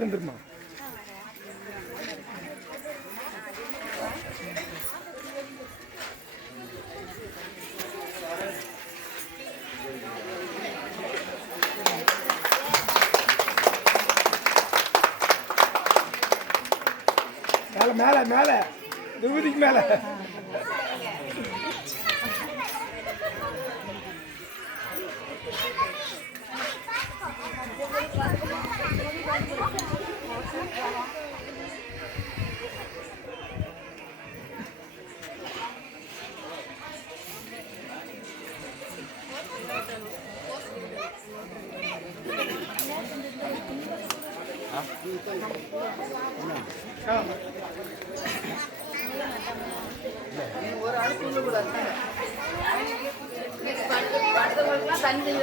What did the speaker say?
வந்துருமா? மேல மேல மேலே. விபூதிக்கு மேலே. ஒரு ஆள் தூங்கக்கூடாது படுத்தவங்களுக்குலாம் தண்ணி